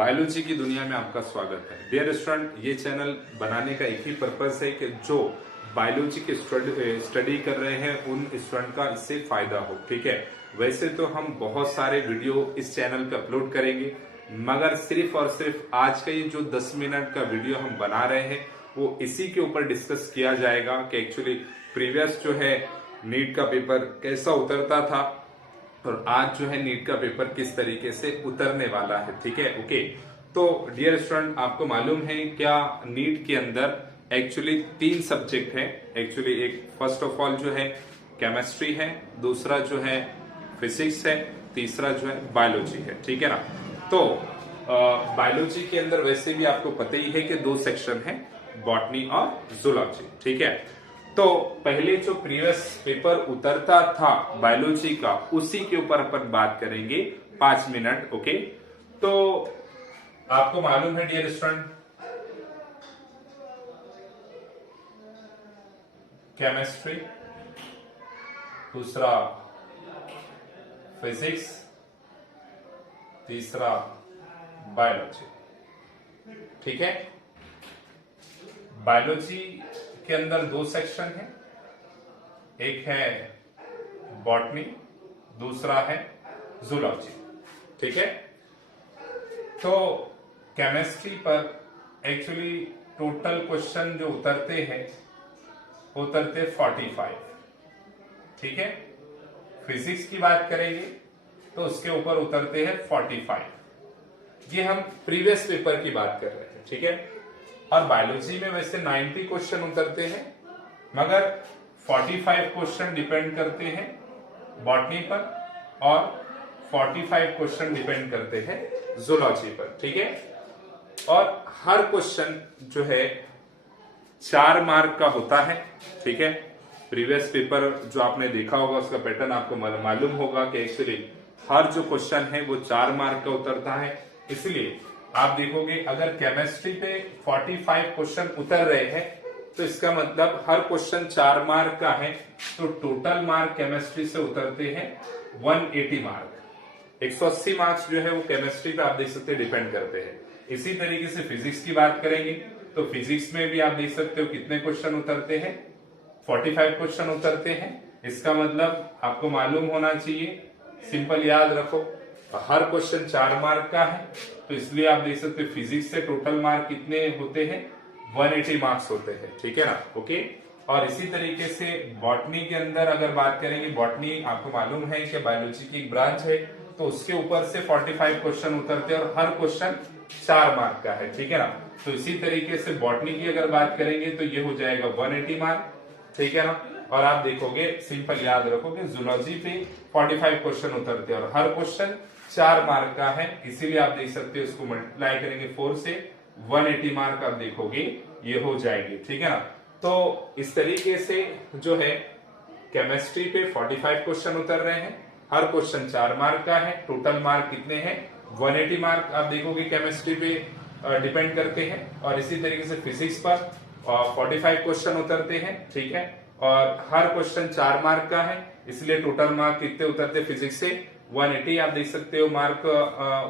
Biology की दुनिया में आपका स्वागत है। डियर स्टूडेंट, ये चैनल बनाने का एक ही पर्पस है कि जो बायोलॉजी की स्टडी कर रहे हैं उन स्टूडेंट का इससे फायदा हो। ठीक है, वैसे तो हम बहुत सारे वीडियो इस चैनल पे अपलोड करेंगे, मगर सिर्फ और सिर्फ आज का ये जो 10 मिनट का वीडियो हम बना रहे हैं वो इसी के ऊपर डिस्कस किया जाएगा कि एक्चुअली प्रीवियस जो है नीट का पेपर कैसा उतरता था और आज जो है नीट का पेपर किस तरीके से उतरने वाला है। ठीक है, ओके। तो डियर स्टूडेंट, आपको मालूम है क्या नीट के अंदर एक्चुअली 3 सब्जेक्ट है। एक्चुअली एक फर्स्ट ऑफ ऑल जो है केमिस्ट्री है, दूसरा जो है फिजिक्स है, तीसरा जो है बायोलॉजी है। ठीक है ना। तो बायोलॉजी के अंदर वैसे भी आपको पता ही है कि 2 सेक्शन है, बॉटनी और जूलॉजी। ठीक है, तो पहले जो प्रीवियस पेपर उतरता था बायोलॉजी का उसी के ऊपर अपन बात करेंगे 5 मिनट। ओके, तो आपको मालूम है डियर स्टूडेंट, केमिस्ट्री, दूसरा फिजिक्स, तीसरा बायोलॉजी। ठीक है, बायोलॉजी के अंदर 2 सेक्शन है, एक है बॉटनी, दूसरा है जूलॉजी। ठीक है, तो केमिस्ट्री पर एक्चुअली टोटल क्वेश्चन जो उतरते 45। ठीक है, फिजिक्स की बात करेंगे तो उसके ऊपर उतरते हैं 45। ये हम प्रीवियस पेपर की बात कर रहे हैं। ठीक है, और बायोलॉजी में वैसे 90 क्वेश्चन उतरते हैं, मगर 45 क्वेश्चन डिपेंड करते हैं बॉटनी पर और 45 क्वेश्चन डिपेंड करते हैं जूलॉजी पर। ठीक है, और हर क्वेश्चन जो है 4 मार्क का होता है। ठीक है, प्रीवियस पेपर जो आपने देखा होगा उसका पैटर्न आपको मालूम होगा कि एक्चुअली हर जो क्वेश्चन है वो 4 मार्क का उतरता है। इसलिए आप देखोगे अगर केमिस्ट्री पे 45 क्वेश्चन उतर रहे हैं तो इसका मतलब हर क्वेश्चन 4 मार्क का है, तो टोटल मार्क केमिस्ट्री से उतरते हैं 180 मार्क। 180 मार्क्स जो है वो केमिस्ट्री पे आप देख सकते हैं डिपेंड करते हैं। इसी तरीके से फिजिक्स की बात करेंगे तो फिजिक्स में भी आप देख सकते हो कितने क्वेश्चन उतरते हैं, 45 क्वेश्चन उतरते हैं। इसका मतलब आपको मालूम होना चाहिए, सिंपल याद रखो, हर क्वेश्चन 4 मार्क का है, तो इसलिए आप देख सकते हैं फिजिक्स से टोटल मार्क कितने होते हैं, 180 मार्क्स होते हैं। ठीक है ना, ओके। और इसी तरीके से बॉटनी के अंदर अगर बात करेंगे, बॉटनी आपको मालूम है कि बायोलॉजी की एक ब्रांच है, तो उसके ऊपर से 45 क्वेश्चन उतरते हैं और हर क्वेश्चन 4 मार्क का है। ठीक है ना, तो इसी तरीके से बॉटनी की अगर बात करेंगे तो ये हो जाएगा 180 मार्क। ठीक है ना, और आप देखोगे सिंपल याद रखोगे जूलॉजी पे 45 क्वेश्चन उतरते हैं और हर क्वेश्चन 4 मार्क का है, इसीलिए आप देख सकते हो इसको मल्टीप्लाई करेंगे 4 से 180 मार्क आप देखोगे ये हो जाएंगे। ठीक है ना, तो इस तरीके से जो है केमिस्ट्री पे 45 क्वेश्चन उतर रहे हैं, हर क्वेश्चन 4 मार्क का है, टोटल मार्क कितने हैं 180 मार्क आप देखोगे केमिस्ट्री पे डिपेंड करते हैं। और इसी तरीके से फिजिक्स पर 45 क्वेश्चन उतरते हैं। ठीक है, और हर क्वेश्चन 4 मार्क का है, इसलिए टोटल मार्क कितने उतरते फिजिक्स से 180 आप देख सकते हो मार्क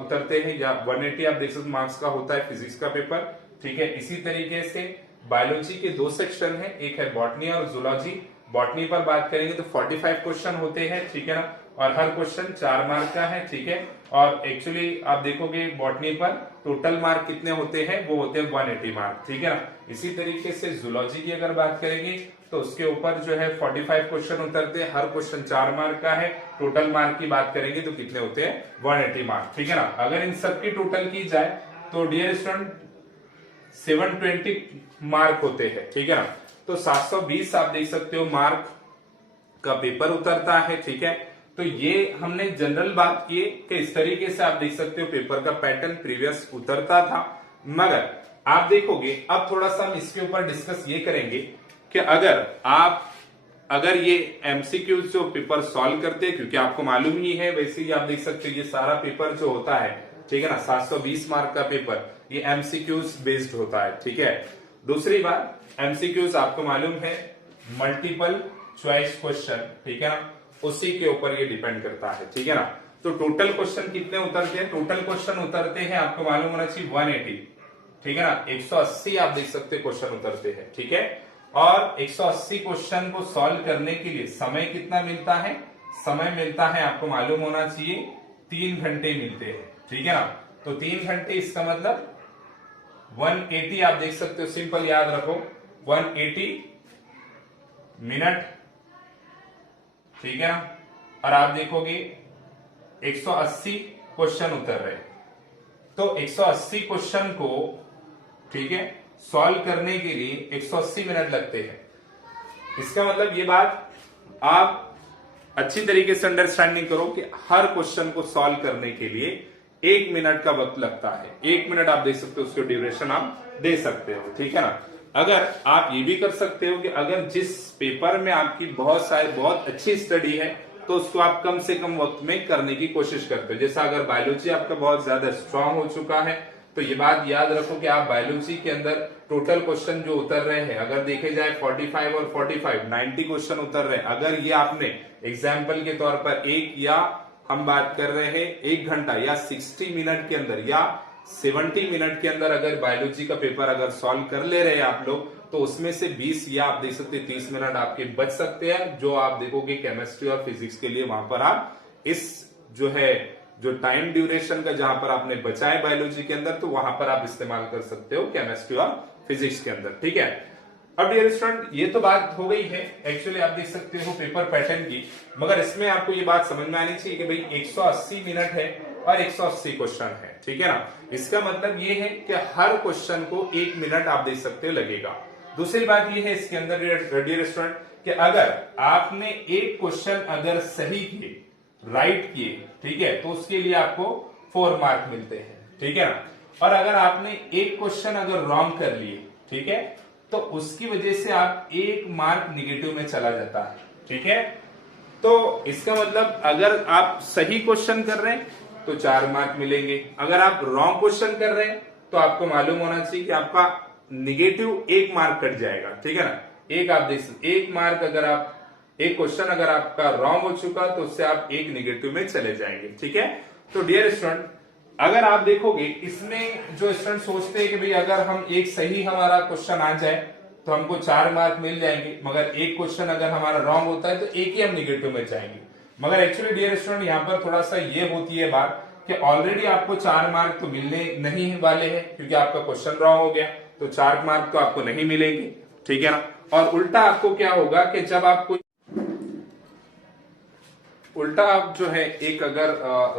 उतरते हैं, या 180 आप देख सकते हो मार्क्स का होता है फिजिक्स का पेपर। ठीक है, इसी तरीके से बायोलॉजी के 2 सेक्शन है, एक है बॉटनी और जूलॉजी। बॉटनी पर बात करेंगे तो 45 क्वेश्चन होते हैं। ठीक है ना, और हर क्वेश्चन 4 मार्क का है। ठीक है, और एक्चुअली आप देखोगे बॉटनी पर टोटल मार्क कितने होते हैं, वो होते हैं 180 मार्क। ठीक है ना, इसी तरीके से जूलॉजी की अगर बात करेंगे तो उसके ऊपर जो है 45 क्वेश्चन उतरते हैं, हर क्वेश्चन 4 मार्क का है, टोटल मार्क की बात करेंगे तो कितने होते हैं 180 मार्क। ठीक है ना, अगर इन सब की टोटल की जाए तो डियर स्टूडेंट 720 मार्क होते हैं। ठीक है ना, तो 720 आप देख सकते हो मार्क का पेपर उतरता है। ठीक है, तो ये हमने जनरल बात की कि इस तरीके से आप देख सकते हो पेपर का पैटर्न प्रीवियस उतरता था, मगर आप देखोगे अब थोड़ा सा हम इसके ऊपर डिस्कस ये करेंगे कि अगर ये एमसीक्यू जो पेपर सॉल्व करते हैं, क्योंकि आपको मालूम ही है वैसे ही आप देख सकते हो ये सारा पेपर जो होता है, ठीक है ना, 720 मार्क का पेपर ये एमसीक्यूज बेस्ड होता है। ठीक है, दूसरी बात एमसीक्यूज आपको मालूम है मल्टीपल चॉइस क्वेश्चन। ठीक है ना, उसी के ऊपर ये डिपेंड करता है, ठीक है ना। तो टोटल क्वेश्चन कितने उतरते हैं? टोटल क्वेश्चन उतरते हैं, आपको मालूम होना चाहिए 180, ठीक है ना। 180 आप देख सकते हैं क्वेश्चन उतरते हैं, ठीक है। और 180 क्वेश्चन को सॉल्व करने के लिए समय कितना मिलता है? समय मिलता है, आपको मालूम होना चाहिए 3 घंटे मिलते हैं, ठीक है ना। तो 3 घंटे, इसका मतलब 180 आप देख सकते हो, सिंपल याद रखो 180 मिनट, ठीक है ना। और आप देखोगे 180 क्वेश्चन उतर रहे, तो 180 क्वेश्चन को, ठीक है, सॉल्व करने के लिए 180 मिनट लगते हैं। इसका मतलब ये बात आप अच्छी तरीके से अंडरस्टैंडिंग करो कि हर क्वेश्चन को सॉल्व करने के लिए 1 मिनट का वक्त लगता है। 1 मिनट आप देख सकते हो, उसको ड्यूरेशन आप दे सकते हो, ठीक है ना। अगर आप ये भी कर सकते हो कि अगर जिस पेपर में आपकी बहुत अच्छी स्टडी है तो उसको आप कम से कम वक्त में करने की कोशिश करते हो। जैसा अगर बायोलॉजी आपका बहुत ज्यादा स्ट्रांग हो चुका है तो ये बात याद रखो कि आप बायोलॉजी के अंदर टोटल क्वेश्चन जो उतर रहे हैं, अगर देखे जाए 45 और 45 90 क्वेश्चन उतर रहे हैं। अगर ये आपने एग्जाम्पल के तौर पर एक, या हम बात कर रहे हैं 1 घंटा या 60 मिनट के अंदर या 70 मिनट के अंदर अगर बायोलॉजी का पेपर अगर सॉल्व कर ले रहे हैं आप लोग, तो उसमें से 20 या आप देख सकते हैं 30 मिनट आपके बच सकते हैं, जो आप देखोगे केमिस्ट्री और फिजिक्स के लिए वहां पर आप इस जो टाइम ड्यूरेशन का जहां पर आपने बचाए बायोलॉजी के अंदर, तो वहां पर आप इस्तेमाल कर सकते हो केमिस्ट्री और फिजिक्स के अंदर, ठीक है। अब डियर स्टूडेंट, ये तो बात हो गई है एक्चुअली आप देख सकते हो पेपर पैटर्न की, मगर इसमें आपको ये बात समझ में आनी चाहिए कि भाई 180 मिनट है और 180 क्वेश्चन है, ठीक है ना। इसका मतलब ये है कि हर क्वेश्चन को 1 मिनट आप देख सकते हो लगेगा। दूसरी बात ये है इसके अंदर डियर स्टूडेंट कि अगर आपने एक क्वेश्चन अगर सही किए, राइट किए, ठीक है, तो उसके लिए आपको 4 मार्क मिलते हैं, ठीक है ना। और अगर आपने एक क्वेश्चन अगर रॉन्ग कर लिए, ठीक है, तो उसकी वजह से आप 1 मार्क निगेटिव में चला जाता है, ठीक है। तो इसका मतलब अगर आप सही क्वेश्चन कर रहे हैं तो 4 मार्क मिलेंगे, अगर आप रॉन्ग क्वेश्चन कर रहे हैं तो आपको मालूम होना चाहिए कि आपका निगेटिव 1 मार्क कट जाएगा, ठीक है ना। एक आप देख सकते 1 मार्क, अगर आप एक क्वेश्चन अगर आपका रॉन्ग हो चुका तो उससे आप 1 निगेटिव में चले जाएंगे, ठीक है। तो डियर स्टूडेंट, अगर आप देखोगे इसमें जो स्टूडेंट सोचते हैं कि भाई अगर हम एक सही हमारा क्वेश्चन आ जाए तो हमको 4 मार्क मिल जाएंगे, मगर एक क्वेश्चन अगर हमारा रॉन्ग होता है तो 1 ही हम निगेटिव में जाएंगे। मगर एक्चुअली डियर स्टूडेंट, यहाँ पर थोड़ा सा ये होती है बात कि ऑलरेडी आपको 4 मार्क तो मिलने नहीं वाले हैं, क्योंकि आपका क्वेश्चन रॉन्ग हो गया, तो 4 मार्क तो आपको नहीं मिलेंगे, ठीक है ना। और उल्टा आपको क्या होगा कि जब आपको उल्टा आप जो है एक अगर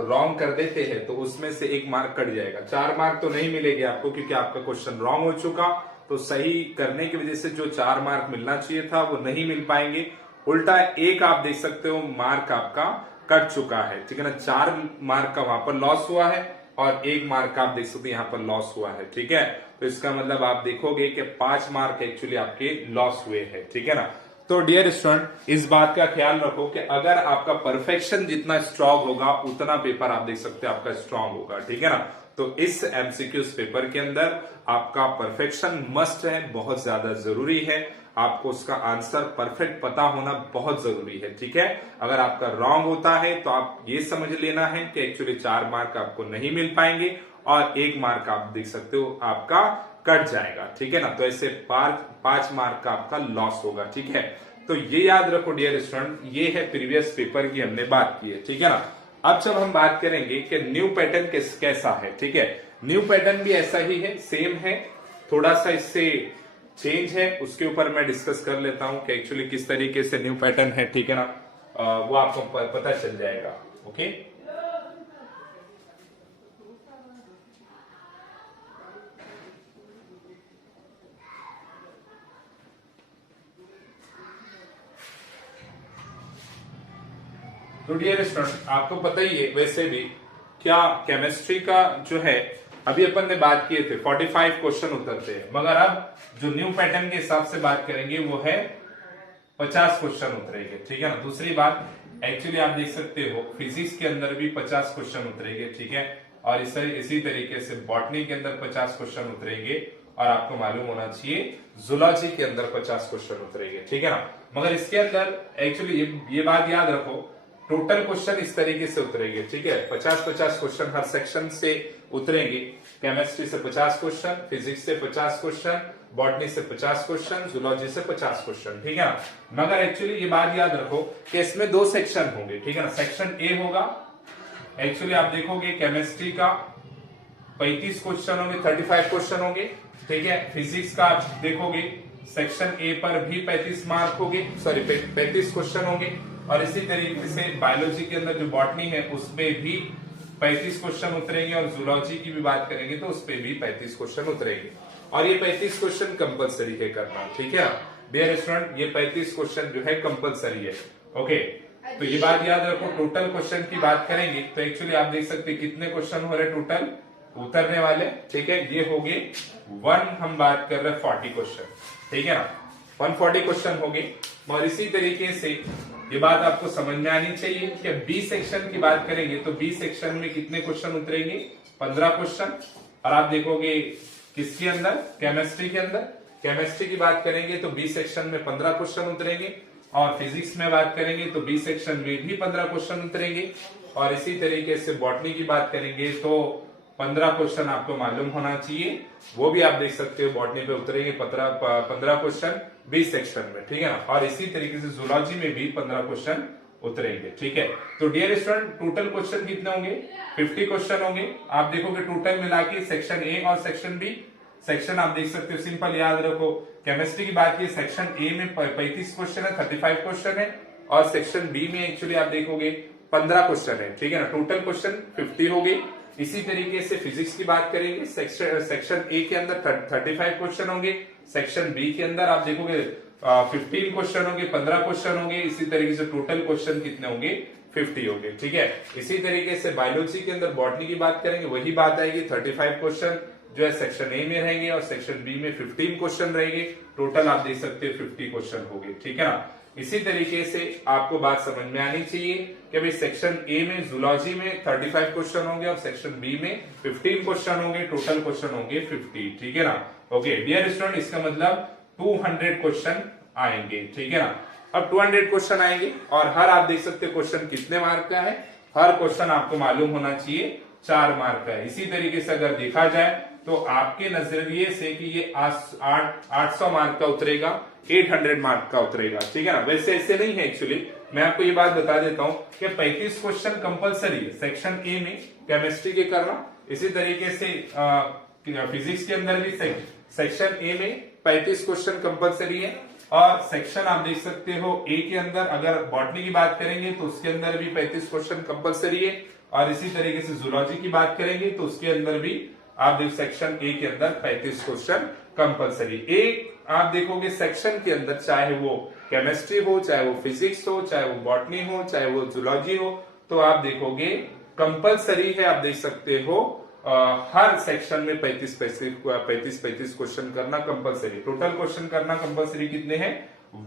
रॉन्ग कर देते हैं तो उसमें से 1 मार्क कट जाएगा, 4 मार्क तो नहीं मिलेंगे आपको, क्योंकि आपका क्वेश्चन रॉन्ग हो चुका, तो सही करने की वजह से जो 4 मार्क मिलना चाहिए था वो नहीं मिल पाएंगे। उल्टा एक आप देख सकते हो मार्क आपका कट चुका है, ठीक है ना। 4 मार्क का वहां पर लॉस हुआ है और 1 मार्क का आप देख सकते हो यहाँ पर लॉस हुआ है, ठीक है। तो इसका मतलब आप देखोगे कि 5 मार्क एक्चुअली आपके लॉस हुए हैं, ठीक है ना। तो डियर स्टूडेंट, इस बात का ख्याल रखो कि अगर आपका परफेक्शन जितना स्ट्रांग होगा उतना पेपर आप देख सकते हैं आपका स्ट्रांग होगा, ठीक है ना। तो इस एमसीक्यूज पेपर के अंदर आपका परफेक्शन मस्ट है, बहुत ज्यादा जरूरी है। आपको उसका आंसर परफेक्ट पता होना बहुत जरूरी है, ठीक है। अगर आपका रॉन्ग होता है तो आप ये समझ लेना है कि एक्चुअली 4 मार्क आपको नहीं मिल पाएंगे और 1 मार्क आप देख सकते हो आपका कट जाएगा, ठीक है ना। तो ऐसे 5 मार्क का आपका लॉस होगा, ठीक है। तो ये याद रखो डियर स्टूडेंट, ये है प्रीवियस पेपर की हमने बात की है, ठीक है ना। अब जब हम बात करेंगे कि न्यू पैटर्न कैसा है, ठीक है। न्यू पैटर्न भी ऐसा ही है, सेम है, थोड़ा सा इससे चेंज है, उसके ऊपर मैं डिस्कस कर लेता हूं कि एक्चुअली किस तरीके से न्यू पैटर्न है, ठीक है ना। वो आपको पता चल जाएगा, ओके। तो डियर स्टूडेंट, आपको पता ही है वैसे भी क्या केमिस्ट्री का जो है अभी अपन ने बात किए थे 45 क्वेश्चन उतरते हैं, मगर अब जो न्यू पैटर्न के हिसाब से बात करेंगे वो है 50 क्वेश्चन उतरेंगे, ठीक है ना। दूसरी बात एक्चुअली आप देख सकते हो फिजिक्स के अंदर भी 50 क्वेश्चन उतरेंगे, ठीक है। और इसी तरीके से बॉटनी के अंदर 50 क्वेश्चन उतरेंगे और आपको मालूम होना चाहिए जूलॉजी के अंदर 50 क्वेश्चन उतरेंगे, ठीक है ना। मगर इसके अंदर एक्चुअली ये बात याद रखो, टोटल क्वेश्चन इस तरीके से उतरेंगे, ठीक है। 50-50 क्वेश्चन हर सेक्शन से उतरेंगे। केमिस्ट्री से 50 क्वेश्चन, फिजिक्स से 50 क्वेश्चन, बॉटनी से 50 क्वेश्चन, जूलॉजी से 50 क्वेश्चन, ठीक है ना। मगर एक्चुअली ये बात याद रखो कि इसमें 2 सेक्शन होंगे, ठीक है ना। सेक्शन ए होगा, एक्चुअली आप देखोगे केमिस्ट्री का 35 क्वेश्चन होंगे, 35 क्वेश्चन होंगे, ठीक है। फिजिक्स का आप देखोगे सेक्शन ए पर भी 35 मार्क होंगे, सॉरी 35 क्वेश्चन होंगे। और इसी तरीके से बायोलॉजी के अंदर जो बॉटनी है उसमें भी 35 क्वेश्चन उतरेंगे, और जूलॉजी की भी बात करेंगे तो उस पर भी 35 क्वेश्चन उतरेंगे। और ये 35 क्वेश्चन कंपलसरी है करना, ठीक है। डियर स्टूडेंट, ये 35 क्वेश्चन जो है कंपलसरी है, ओके। तो ये बात याद रखो, टोटल क्वेश्चन की बात करेंगे तो एक्चुअली आप देख सकते हैं कितने क्वेश्चन हो रहे टोटल उतरने वाले, ठीक है। ये हो गए 1, हम बात कर रहे हैं 40 क्वेश्चन, ठीक है ना। 140 क्वेश्चन हो गए। और इसी तरीके से ये बात आपको समझ में आनी चाहिए कि बी सेक्शन की बात करेंगे तो बी सेक्शन में कितने क्वेश्चन उतरेंगे, 15 क्वेश्चन। और आप देखोगे किसके अंदर, केमिस्ट्री के अंदर, केमिस्ट्री की बात करेंगे तो बी सेक्शन में 15 क्वेश्चन उतरेंगे। और फिजिक्स में बात करेंगे तो बी सेक्शन में भी 15 क्वेश्चन उतरेंगे। और इसी तरीके से बॉटनी की बात करेंगे तो 15 क्वेश्चन आपको मालूम होना चाहिए, वो भी आप देख सकते हो बॉटनी पे उतरेंगे 15 क्वेश्चन बी सेक्शन में, ठीक है ना। और इसी तरीके से जूलॉजी में भी 15 क्वेश्चन उतरेंगे, ठीक है। तो डियर स्टूडेंट, टोटल क्वेश्चन कितने होंगे, 50 क्वेश्चन होंगे। आप देखोगे टोटल मिला के सेक्शन ए और सेक्शन बी, सेक्शन आप देख सकते हो, सिंपल याद रखो। केमिस्ट्री की बात की सेक्शन ए में 35 क्वेश्चन है, 35 क्वेश्चन है। और सेक्शन बी में एक्चुअली आप देखोगे 15 क्वेश्चन है, ठीक है ना। टोटल क्वेश्चन 50 हो गए। इसी तरीके से फिजिक्स की बात करेंगे, सेक्शन ए के अंदर 35 क्वेश्चन होंगे, सेक्शन बी के अंदर आप देखोगे 15 क्वेश्चन होंगे, 15 क्वेश्चन होंगे। इसी तरीके से टोटल क्वेश्चन कितने होंगे, 50 होंगे, ठीक है। इसी तरीके से बायोलॉजी के अंदर बॉटनी की बात करेंगे, वही बात आएगी, 35 क्वेश्चन जो है सेक्शन ए में रहेंगे और सेक्शन बी में 15 क्वेश्चन रहेंगे। टोटल आप देख सकते हो 50 क्वेश्चन हो गए, ठीक है ना। इसी तरीके से आपको बात समझ में आनी चाहिए कि भाई सेक्शन ए में जूलॉजी में 35 क्वेश्चन होंगे और सेक्शन बी में 15 क्वेश्चन होंगे, टोटल क्वेश्चन होंगे 50, ठीक है ना। ओके डियर स्टूडेंट, इसका मतलब 200 क्वेश्चन आएंगे, ठीक है ना। अब 200 क्वेश्चन आएंगे और हर आप देख सकते हैं क्वेश्चन कितने मार्क का है, हर क्वेश्चन आपको मालूम होना चाहिए 4 मार्क का है। इसी तरीके से अगर देखा जाए तो आपके नजरिए से कि ये 800 मार्क का उतरेगा, 800 मार्क का उतरेगा, ठीक है ना। वैसे ऐसे नहीं है एक्चुअली, मैं आपको ये बात बता देता हूं कि 35 क्वेश्चन कंपलसरी है सेक्शन ए में केमिस्ट्री के करना। इसी तरीके से फिजिक्स के अंदर भी सेक्शन ए में 35 क्वेश्चन कंपलसरी है। और सेक्शन आप देख सकते हो ए के अंदर अगर बॉटनी की बात करेंगे तो उसके अंदर भी 35 क्वेश्चन कंपलसरी है। और इसी तरीके से जूलॉजी की बात करेंगे तो उसके अंदर भी आप देख सेक्शन ए के अंदर 35 क्वेश्चन कंपलसरी। एक आप देखोगे सेक्शन के अंदर चाहे वो केमिस्ट्री हो, चाहे वो फिजिक्स हो, चाहे वो बॉटनी हो, चाहे वो जूलॉजी हो, तो आप देखोगे कंपलसरी है। आप देख सकते हो हर सेक्शन में 35 क्वेश्चन करना कंपलसरी। टोटल क्वेश्चन करना कंपलसरी कितने हैं,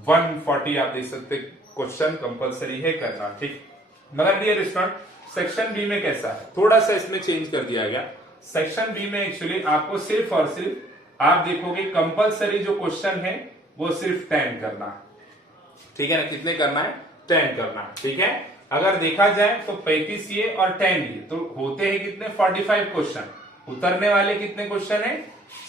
140 आप देख सकते क्वेश्चन कंपलसरी है करना, ठीक। मगर डियर स्टूडेंट, सेक्शन बी में कैसा है, थोड़ा सा इसमें चेंज कर दिया गया। सेक्शन बी में एक्चुअली आपको सिर्फ और सिर्फ आप देखोगे कंपलसरी जो क्वेश्चन है वो सिर्फ 10 करना, ठीक है ना। कितने करना है, 10 करना, ठीक है। अगर देखा जाए तो 35 ये और 10 ये तो होते हैं कितने, 45 क्वेश्चन। उतरने वाले कितने क्वेश्चन है,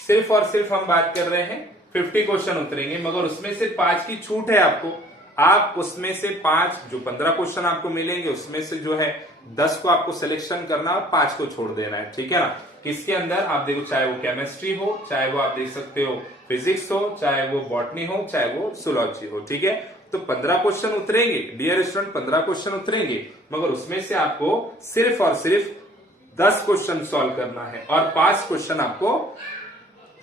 सिर्फ और सिर्फ हम बात कर रहे हैं 50 क्वेश्चन उतरेंगे। मगर उसमें से 5 की छूट है आपको, आप उसमें से 5 जो 15 क्वेश्चन आपको मिलेंगे उसमें से जो है 10 को आपको सिलेक्शन करना और 5 को छोड़ देना है, ठीक है ना। किसके अंदर आप देखो, चाहे वो केमिस्ट्री हो, चाहे वो आप देख सकते हो फिजिक्स हो, चाहे वो बॉटनी हो, चाहे वो जूलॉजी हो, ठीक है। तो 15 क्वेश्चन उतरेंगे डियर स्टूडेंट, 15 क्वेश्चन उतरेंगे। मगर उसमें से आपको सिर्फ और सिर्फ 10 क्वेश्चन सॉल्व करना है और 5 क्वेश्चन आपको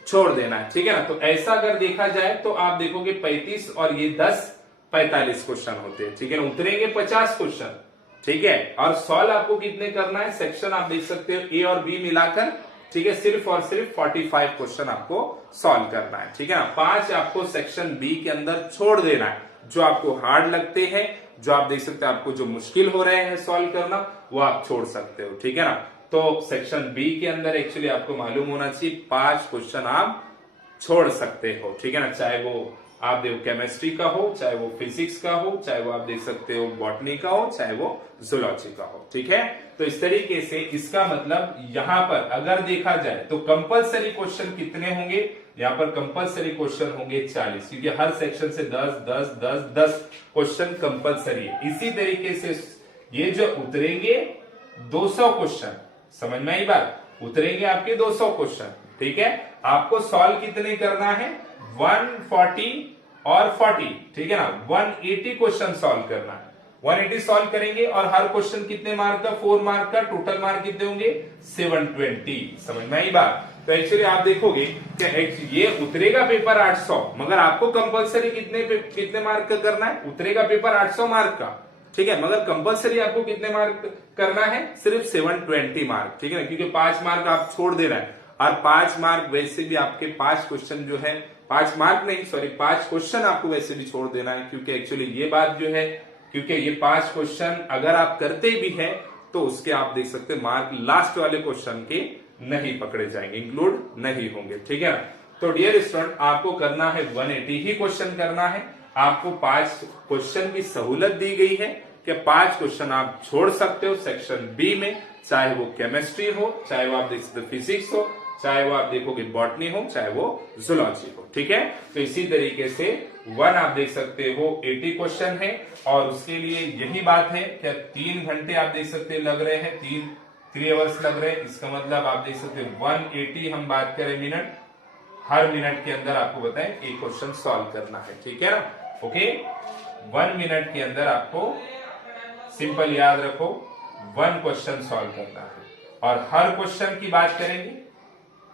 छोड़ देना है, ठीक है ना। तो ऐसा अगर देखा जाए तो आप देखोगे 35 और ये 10 45 क्वेश्चन होते हैं, ठीक है ना। उतरेंगे 50 क्वेश्चन, ठीक है। और सॉल्व आपको कितने करना है, सेक्शन आप देख सकते हो ए और बी मिलाकर, ठीक है, सिर्फ और सिर्फ 45 क्वेश्चन आपको सॉल्व करना है, ठीक है ना। 5 आपको सेक्शन बी के अंदर छोड़ देना है, जो आपको हार्ड लगते हैं, जो आप देख सकते हैं आपको जो मुश्किल हो रहे हैं सॉल्व करना, वो आप छोड़ सकते हो, ठीक है ना। तो सेक्शन बी के अंदर एक्चुअली आपको मालूम होना चाहिए 5 क्वेश्चन आप छोड़ सकते हो, ठीक है ना। चाहे वो आप देखो केमिस्ट्री का हो, चाहे वो फिजिक्स का हो, चाहे वो आप देख सकते हो बॉटनी का हो, चाहे वो जूलॉजी का हो, ठीक है। तो इस तरीके से इसका मतलब यहां पर अगर देखा जाए तो कंपलसरी क्वेश्चन कितने होंगे, यहां पर कंपलसरी क्वेश्चन होंगे 40, क्योंकि हर सेक्शन से 10 10 10 10 क्वेश्चन कंपलसरी है। इसी तरीके से ये जो उतरेंगे 200 क्वेश्चन, समझ में आई बात, उतरेंगे आपके 200 क्वेश्चन, ठीक है। आपको सॉल्व कितने करना है, 140 और 40, ठीक है ना, 180 क्वेश्चन सॉल्व करना है। 180 सॉल्व करेंगे और हर क्वेश्चन कितने मार्क का, 4 मार्क का, टोटल मार्क कितने होंगे 720, समझ में आई बात। तो एक्चुअली आप देखोगे कि ये उतरेगा पेपर 800, मगर आपको कंपलसरी कितने मार्क का करना है, उतरेगा पेपर 800 मार्क का, ठीक है, मगर कंपलसरी आपको कितने मार्क करना है, सिर्फ 720 मार्क, ठीक है ना, क्योंकि 5 मार्क आप छोड़ दे रहे हैं। और 5 मार्क वैसे भी आपके 5 क्वेश्चन जो है, 5 मार्क नहीं सॉरी 5 क्वेश्चन आपको वैसे भी छोड़ देना है, क्योंकि एक्चुअली ये बात जो है, क्योंकि ये 5 क्वेश्चन अगर आप करते भी हैं तो उसके आप देख सकते हैं मार्क लास्ट वाले क्वेश्चन के नहीं पकड़े जाएंगे, इंक्लूड नहीं होंगे, ठीक है। तो डियर स्टूडेंट आपको करना है 180 ही क्वेश्चन करना है। आपको 5 क्वेश्चन की सहूलत दी गई है कि 5 क्वेश्चन आप छोड़ सकते हो सेक्शन बी में, चाहे वो केमिस्ट्री हो, चाहे वो आप देख सकते फिजिक्स हो, चाहे वो आप देखोगे बॉटनी हो, चाहे वो जूलॉजी हो, ठीक है। तो इसी तरीके से 1 आप देख सकते हो 80 क्वेश्चन है, और उसके लिए यही बात है कि 3 घंटे आप देख सकते लग रहे हैं, 3 आवर्स लग रहे हैं। इसका मतलब आप देख सकते 180 हम बात करें मिनट, हर मिनट के अंदर आपको बताएं एक क्वेश्चन सॉल्व करना है, ठीक है ना। ओके, 1 मिनट के अंदर आपको सिंपल याद रखो 1 क्वेश्चन सॉल्व करना है। और हर क्वेश्चन की बात करेंगे,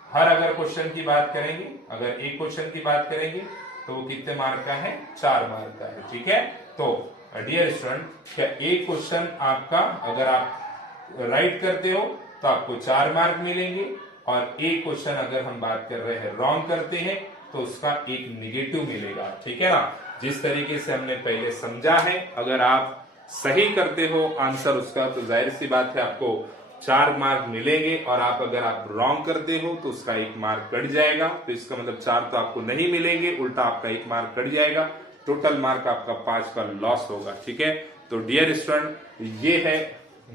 हर अगर क्वेश्चन की बात करेंगे, अगर एक क्वेश्चन की बात करेंगे तो वो कितने मार्क का है, 4 मार्क का है, ठीक है। तो डियर स्टूडेंट, क्या एक क्वेश्चन आपका अगर आप राइट करते हो तो आपको 4 मार्क मिलेंगे, और एक क्वेश्चन अगर हम बात कर रहे हैं रॉन्ग करते हैं तो उसका एक निगेटिव मिलेगा, ठीक है ना। जिस तरीके से हमने पहले समझा है, अगर आप सही करते हो आंसर उसका तो जाहिर सी बात है आपको 4 मार्क मिलेंगे, और आप अगर आप रॉन्ग करते हो तो उसका 1 मार्क कट जाएगा। तो इसका मतलब 4 तो आपको नहीं मिलेंगे, उल्टा आपका 1 मार्क कट जाएगा, टोटल मार्क आपका 5 का लॉस होगा, ठीक है। तो डियर स्टूडेंट, ये है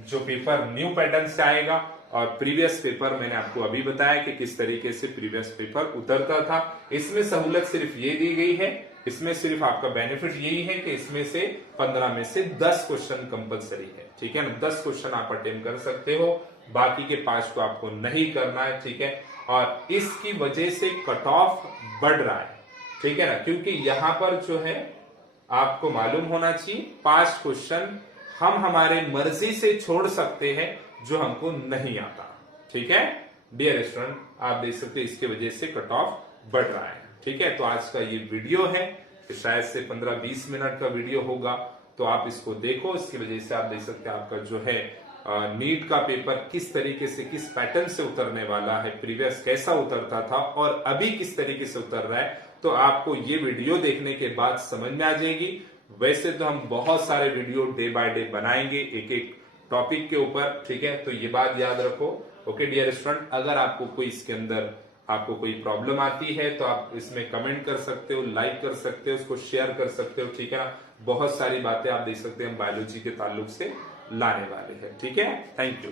जो पेपर न्यू पैटर्न से आएगा, और प्रीवियस पेपर मैंने आपको अभी बताया कि किस तरीके से प्रीवियस पेपर उतरता था। इसमें सहूलत सिर्फ ये दी गई है, इसमें सिर्फ आपका बेनिफिट यही है कि इसमें से 15 में से 10 क्वेश्चन कंपलसरी है, ठीक है ना। 10 क्वेश्चन आप अटेम्प्ट कर सकते हो, बाकी के 5 को आपको नहीं करना है, ठीक है। और इसकी वजह से कट ऑफ बढ़ रहा है, ठीक है ना, क्योंकि यहां पर जो है आपको मालूम होना चाहिए 5 क्वेश्चन हम हमारे मर्जी से छोड़ सकते हैं जो हमको नहीं आता, ठीक है। डियर स्टूडेंट, आप देख सकते हैं इसके वजह से कट ऑफ बढ़ रहा है, ठीक है। तो आज का ये वीडियो है, शायद से 15-20 मिनट का वीडियो होगा, तो आप इसको देखो। इसकी वजह से आप देख सकते हैं आपका जो है नीट का पेपर किस तरीके से, किस पैटर्न से उतरने वाला है, प्रीवियस कैसा उतरता था और अभी किस तरीके से उतर रहा है, तो आपको ये वीडियो देखने के बाद समझ में आ जाएगी। वैसे तो हम बहुत सारे वीडियो डे बाय डे बनाएंगे एक एक टॉपिक के ऊपर, ठीक है। तो ये बात याद रखो, ओके डियर स्टूडेंट। अगर आपको कोई इसके अंदर आपको कोई प्रॉब्लम आती है तो आप इसमें कमेंट कर सकते हो, लाइक कर सकते हो, उसको शेयर कर सकते हो, ठीक है ना। बहुत सारी बातें आप देख सकते हैं हम बायोलॉजी के ताल्लुक से लाने वाले हैं, ठीक है। Thank you.